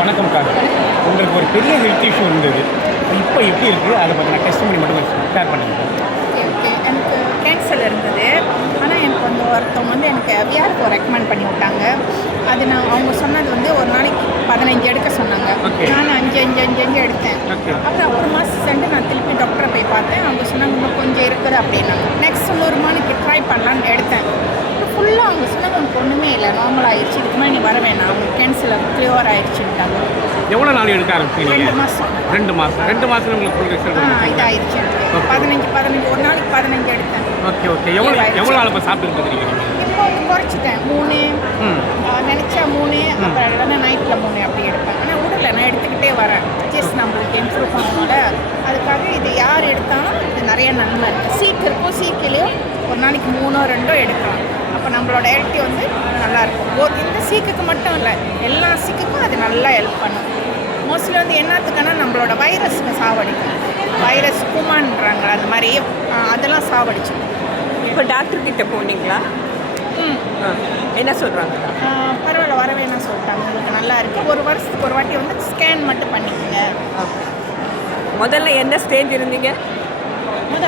வணக்கம்க்கா. உங்களுக்கு ஒரு பெரிய ஹெல்த் இஷ்யூ இருந்தது. இப்போ எப்படி இருக்குது? அதை பற்றின டெஸ்டிமனி மட்டும் கொஞ்சம் ஷேர் பண்ணுங்க. ஓகே ஓகே எனக்கு கேன்சர் இருந்தது. ஆனால் எனக்கு ஒருத்தவங்க எனக்கு விஆர்ஓ ரெக்கமெண்ட் பண்ணி விட்டாங்க. அது அவங்க சொன்னது ஒரு நாளைக்கு 15 எடுக்க சொன்னாங்க. நான் 5 எடுத்தேன். அப்புறமா சென்று நான் திருப்பி டாக்டரை போய் பார்த்தேன். அவங்க சொன்னாங்க இன்னும் கொஞ்சம் இருக்குது அப்படின்னாங்க. நெக்ஸ்ட் 100 மாதத்துக்கு ட்ரை பண்ணலான்னு எடுத்தேன். ஃபுல்லாக அவங்க சொன்னாங்க உனக்கு ஒன்றுமே இல்லை, நார்மல் ஆயிடுச்சு, இதுக்கு மேலே நீ வர வேணாம், அவங்க கேன்சர் க்ளியர் ஆயிடுச்சுட்டாங்க. எவ்வளோ நாள் எடுக்க ஆரம்பிச்சீங்க? 2 மாதம். 2 மாதம் உங்களுக்கு ஃபுல் ரிசல்ட் இதாகிடுச்சு எனக்கு. 15 ஒரு நாளைக்கு 15 எடுத்தேன். Okay okay. எவ்வளோ நாள் இப்போ சாப்பிட்டு இருக்கிறீங்க? இப்போ குறைச்சிட்டேன். 3 நினச்சா 3, அப்புறம் இல்லைன்னா நைட்டில் 3 அப்படி எடுப்பேன். ஆனால் விடலை, நான் எடுத்துக்கிட்டே வரேன். ஜஸ்ட் நம்மளுக்கு இம்ப்ரூவ் பண்ணனால அதுக்காக இது யார் எடுத்தாலும் இது நிறைய நன்மை இருக்குது. சீக்கு இருக்கும், சீக்கிலையும் ஒரு நாளைக்கு 3 2 எடுக்கலாம். அப்போ நம்மளோட ஹெல்த்தி நல்லாயிருக்கும். இந்த சீக்குக்கு மட்டும் இல்லை, எல்லா சீக்குக்கும் அது நல்லா ஹெல்ப் பண்ணும். மோஸ்ட்லி என்னத்துக்குன்னா நம்மளோட வைரஸ்க்கு சாவடிக்கும். வைரஸ் குமான்றாங்க, அது மாதிரி அதெல்லாம் சாவடிச்சிடும். இப்போ டாக்டர்கிட்ட போனீங்களா? என்ன சொல்கிறாங்க? பரவாயில்ல, வரவேன்னு சொல்லிட்டாங்க. உங்களுக்கு நல்லா இருக்குது. 1 வருஷத்துக்கு ஒரு வாட்டி ஸ்கேன் மட்டும் பண்ணிக்கோங்க. முதல்ல என்ன ஸ்டேஜ் இருந்தீங்க?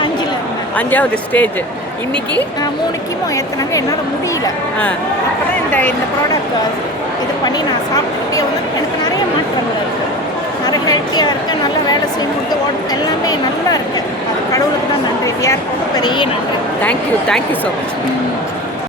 5ல் 5வது ஸ்டேஜ். இன்னைக்கு 3 கீமோ ஏற்றினாங்க, என்னால் முடியல. அப்புறம் இந்த ப்ராடக்ட் இது பண்ணி நான் சாப்பிட்டுட்டே எனக்கு நிறைய மாற்றங்கள் இருக்குது. நிறைய ஹெல்த்தியாக இருக்கேன், நல்லா வேலை செய்யும் போது எல்லாமே நல்லா இருக்குது. அது கடவுளுக்கு தான் நன்றி. யாருக்கும் பெரிய நன்றி. Thank you so much.